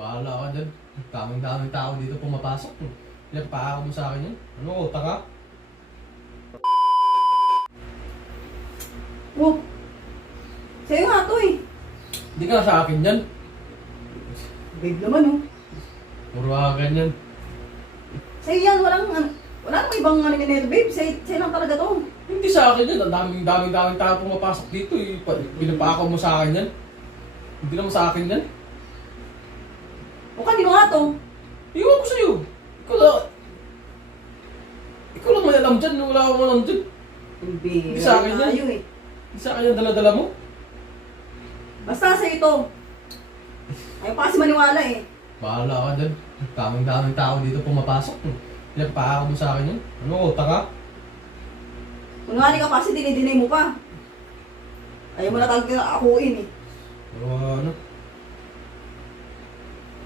Bahala ka dyan. Daming tao dito pumapasok. Pinagpahaka mo sa akin yan. Ano, utak ka? Oh, sa'yo nga to eh. Hindi ka sa akin yan. Babe naman oh. Puro ka ganyan. Sa'yo yan, wala namang ibang ano ganito babe. Sa'yo lang talaga to. Hindi sa akin yan. Ang daming tao pumapasok dito eh. Pinapahaka mo sa akin yan. Hindi naman sa akin yan. O kanino nga to? Iwan ko sa'yo. Ikaw lang may alam dyan. Wala akong alam dyan. Hindi sa akin yan. tayo eh. Hindi sa akin yung dala-dala mo. Basta sa'yo to. Ayaw pa kasi maniwala eh. Bahala ka dyan. Daming tao dito pumapasok. Pinapahaka mo sa akin yan. Ano, utak ka? Kunwari ka pa kasi dinidinay mo pa. Ayaw mo na talaga akuin eh. Pero ano?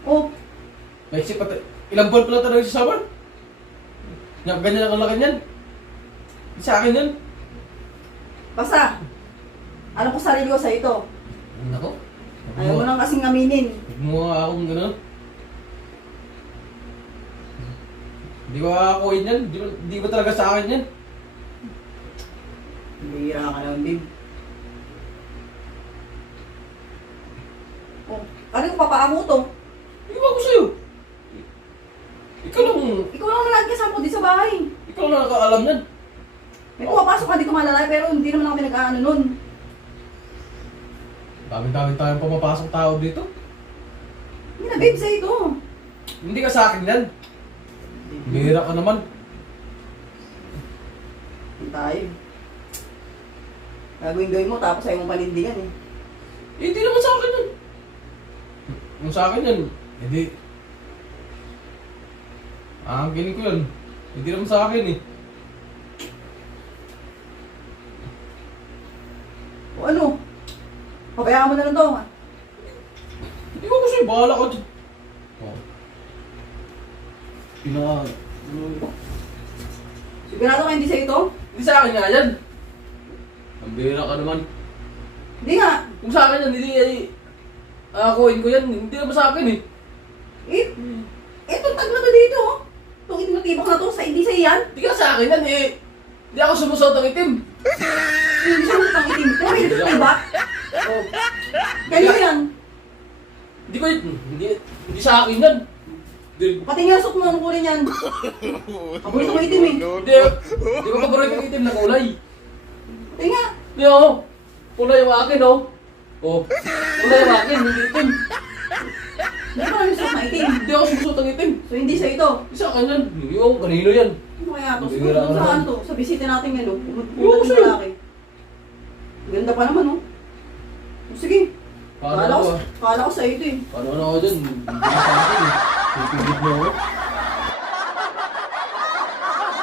Oh, Naisip pati. Ilang buwan pala talaga sa summer? Ganyan ang laki niyan. Hindi sa akin yan. basta. Alam ko sarili ko sa'yo to. Nako. Ayaw mo nang kasing aminin. Huwag mo nga akong gano'n. Hindi ko akakuin yan. Hindi ko talaga sa akin yan. Bihira ka naman, babe. Oh, ano yung papaamo to? Iwan ko sa'yo. Ikaw lang. Ikaw lang nalang kasama ko dito sa bahay. Ikaw lang nakakaalam yan. May pumapasok ka dito malalay pero hindi naman ako pinag-aano nun. Daming tayong pumapasok tao dito. Hindi na, babe, sa'yo to. Hindi ka sa akin yan. Bihira ka naman. Hindi tayo. Gagawin mo tapos ayaw mong panindigan eh. Hindi naman sa akin yan. Kung sa akin yan, hindi. Aangkin ko yan. Hindi naman sa akin eh. O ano? Pabayaan mo na lang to. Ha? Hindi ko sa'yo, bahala ka dyan. Oh. Sigurado ka hindi sa'yo to? Hindi sa akin nga yan. Ang bihira ka naman. Hindi nga. Kung sa akin yan, hindi ay... Akakuin ko yan, hindi naman sa akin eh. Itong tag na to dito. Oh. Itong itim na tibok na to, hindi sa'yo yan. Hindi ka sa akin yan eh. Hindi ako sumusot ng itim. Hindi siya utang itim. Pero may dito iba. Oh. Kanino yan? Hindi ko hindi sa akin yan. Hindi, Pati nga sok mo, ano kulay yan? Paborito ko itim eh. hindi ko paborito yung itim na kulay. Pati nga. Hindi ako. Kulay yung akin oh. Oh. Kulay yung akin, hindi itim. Hindi pa namin sok na itim. Hindi ako sumusot ng itim. So hindi sa'yo to. Hindi sa akin yan. Hindi ako kanino yan. Ano kaya to? Hindi Siguro wala dun ka sa naman. ano to? Sa bisita natin yan oh. Ewan ko Pumunta sa'yo. ng lalaki. Ganda pa naman oh. Sige. Paano ako ah? Kala ko sa'yo to eh. Paano ako dyan? Hindi sa akin eh. Pipigit mo ako.